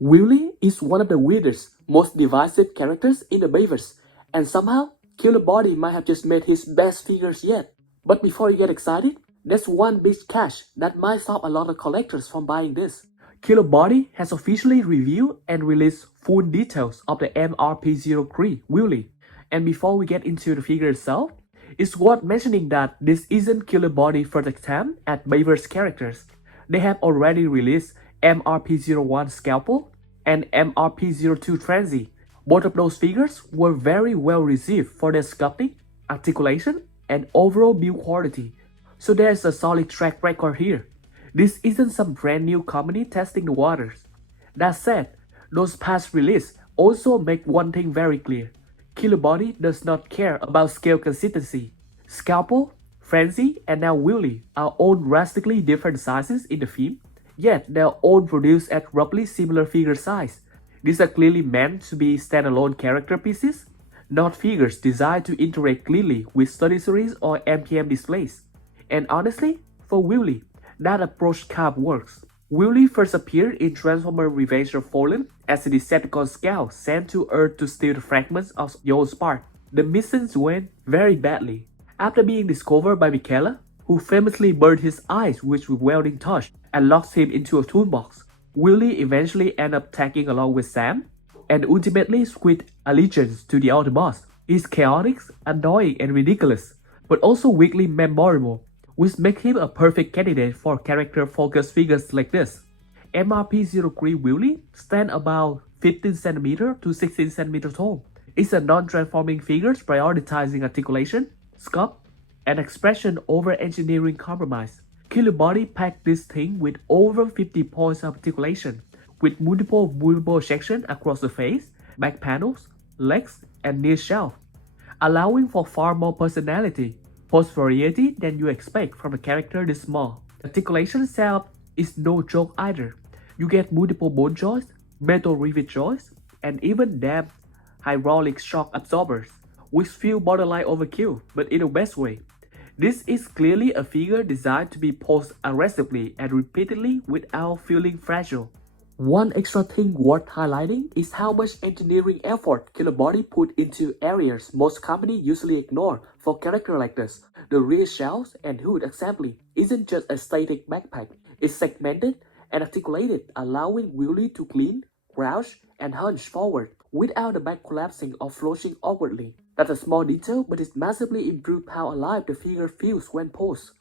Wheelie is one of the weirdest, most divisive characters in the Bayverse, and somehow, Killerbody might have just made his best figures yet. But before you get excited, there's one big catch that might stop a lot of collectors from buying this. Killerbody has officially reviewed and released full details of the MRP-03 Wheelie. And before we get into the figure itself, it's worth mentioning that this isn't Killerbody first attempt at Bayverse characters. They have already released MRP-01 Scalpel and MRP-02 Transy. Both of those figures were very well received for their sculpting, articulation, and overall build quality. So there's a solid track record here. This isn't some brand new company testing the waters. That said, those past releases also make one thing very clear. Killerbody does not care about scale consistency. Scalpel, Frenzy, and now Wheelie are all drastically different sizes in the theme, yet they're all produced at roughly similar figure size. These are clearly meant to be standalone character pieces, not figures designed to interact cleanly with study series or MPM displays. And honestly, for Wheelie, that approach kind of works. Wheelie first appeared in Transformers Revenge of Fallen as a Decepticon scout sent to Earth to steal the fragments of Yo's spark. The missions went very badly. After being discovered by Michaela, who famously burned his eyes with a welding torch and locked him into a toolbox, Wheelie eventually ended up tagging along with Sam, and ultimately switched allegiance to the Autobots. He's chaotic, annoying, and ridiculous, but also weakly memorable, which makes him a perfect candidate for character-focused figures like this. MRP-03 Wheelie stands about 15cm to 16cm tall. It's a non-transforming figure prioritizing articulation, sculpt, and expression over engineering compromise. Killerbody packed this thing with over 50 points of articulation, with multiple movable sections across the face, back panels, legs, and near shelf, allowing for far more personality, pose variety than you expect from a character this small. Articulation setup is no joke either. You get multiple bone joints, metal rivet joints, and even damn hydraulic shock absorbers, which feel borderline overkill, but in the best way. This is clearly a figure designed to be posed aggressively and repeatedly without feeling fragile. One extra thing worth highlighting is how much engineering effort Killerbody put into areas most companies usually ignore for characters like this. The rear shells and hood assembly isn't just a static backpack, it's segmented and articulated, allowing Wheelie to lean, crouch, and hunch forward without the back collapsing or floating awkwardly. That's a small detail, but it massively improved how alive the figure feels when posed.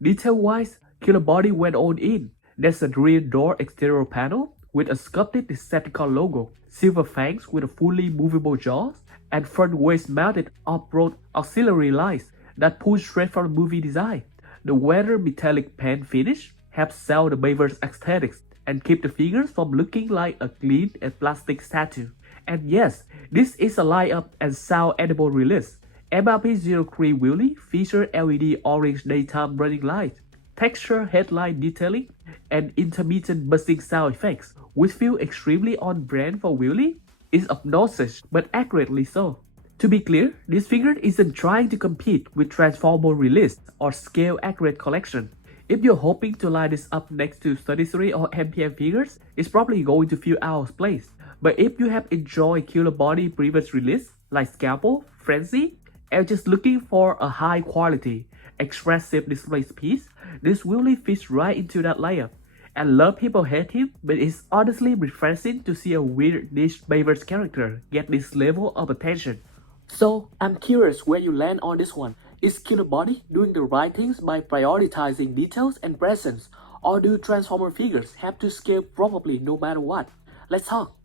Detail-wise, Killerbody went all in. There's a rear door exterior panel with a sculpted Decepticon logo, silver fangs with a fully movable jaws, and front waist-mounted off-road auxiliary lights that pull straight from the movie design. The weathered metallic paint finish helps sell the Bayverse aesthetics and keep the figures from looking like a clean and plastic statue. And yes, this is a light-up and sound edible release. MRP-03 Wheelie features LED orange daytime running lights, texture headlight detailing, and intermittent buzzing sound effects, which feel extremely on-brand for Wheelie. It's obnoxious, but accurately so. To be clear, this figure isn't trying to compete with transformable release or scale-accurate collection. If you're hoping to line this up next to Study Series or MPM figures, it's probably going to feel out of place. But if you have enjoyed Killerbody previous release like Scalpel, Frenzy, and just looking for a high quality, expressive display piece, this Wheelie fits right into that layer. And love people hate him, but it's honestly refreshing to see a weird niche Bayverse character get this level of attention. So, I'm curious where you land on this one. Is Killerbody doing the right things by prioritizing details and presence, or do Transformer figures have to scale properly no matter what? Let's talk!